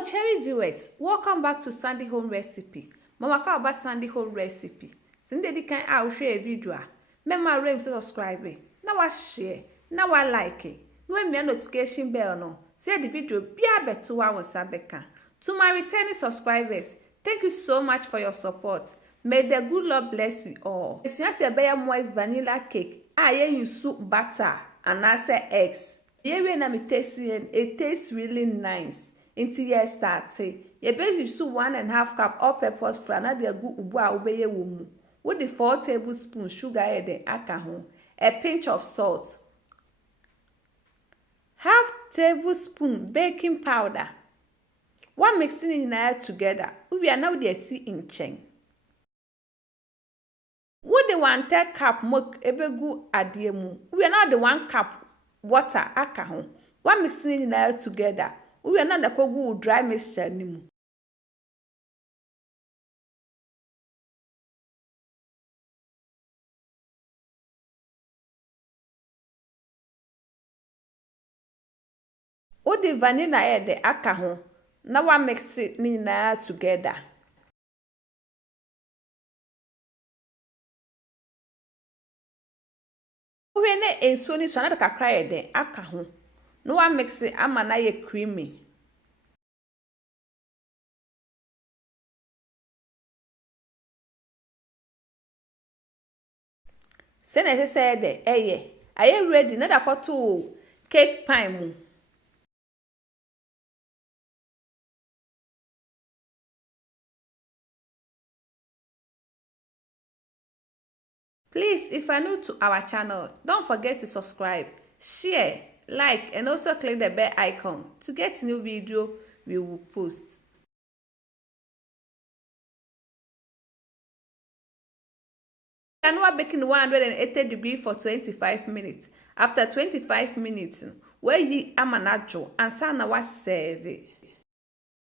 Hello, cherry viewers. Welcome back to Sandy Home Recipe. Mama ka about Sandy Home Recipe. Sinde di kan a share video a. Mema rem subscribe. Na wa share, na wa like. No me notification bell no. Say the video bia beto wa won sabeka. To my returning subscribers, thank you so much for your support. May the good Lord bless you all. If you have a moist vanilla cake, I use soup butter and I say eggs. Here na me taste it tastes really nice. Into year started. Ye be use 1.5 cup all-purpose flour na dey go ubu a obeye wo mu. With the 4 tablespoons sugar ede aka ho. A pinch of salt. Half tablespoon baking powder. One mixing in air together. We are now dey see in chain. With the 1/3 cup milk ebegu adie mu. We are now the 1 cup water aka ho. One mixing in air together. We are not the kogu dry mixture nimu. With the vanilla add the aka ho. Now one mix it nina together. We ne ensuo ni so na the kakra de aka ho. No one mix it ama na ye creamy. Say na say de are you ready na da koto cake pan mu. Please, if you are new to our channel, don't forget to subscribe, share, like, and also click the bell icon to get new video we will post. And we are baking 180 degrees for 25 minutes. After 25 minutes, where ye amanajo and sana was serve.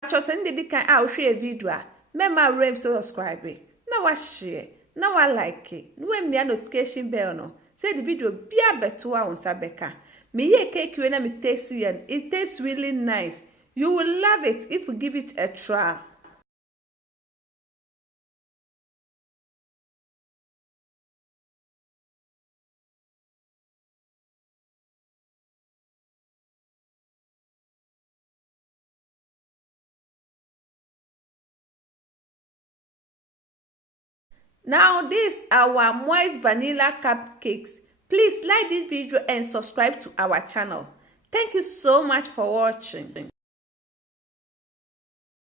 Just send the can out share video. Remember rem subscribe. Now I share. Now I like it. No me notification bell no. Say the video be a better on sabeka. Me ye cake when me taste it. It tastes really nice. You will love it if you give it a try. Now this our moist vanilla cupcakes. Please like this video and subscribe to our channel. Thank you so much for watching.